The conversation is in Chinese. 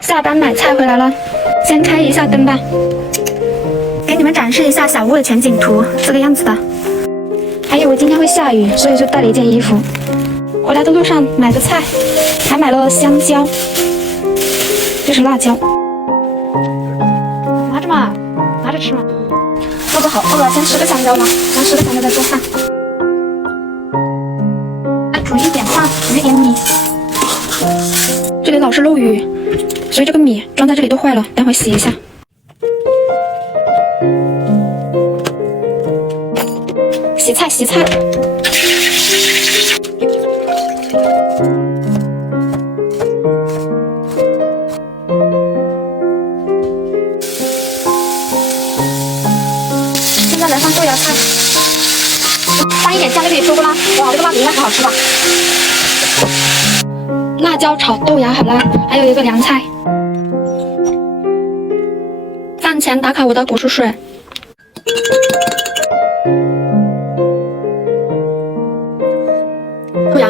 下班买菜回来了，先开一下灯吧。给你们展示一下小屋的全景图，这个样子的。还以为今天会下雨，所以就带了一件衣服。回来的路上买的菜，还买了香蕉，这是辣椒。拿着嘛，拿着吃嘛。做不好，饿了先吃个香蕉嘛，先吃个香蕉再做饭。煮一点饭，煮一点米。这里老是漏雨，所以这个米装在这里都坏了，待会洗一下。洗菜，洗菜。现在来放豆芽菜，放一点加勒比苏布拉，哇，这个辣子应该很好吃吧？辣椒炒豆芽好啦，还有一个凉菜。饭前打卡我的果蔬水。豆芽。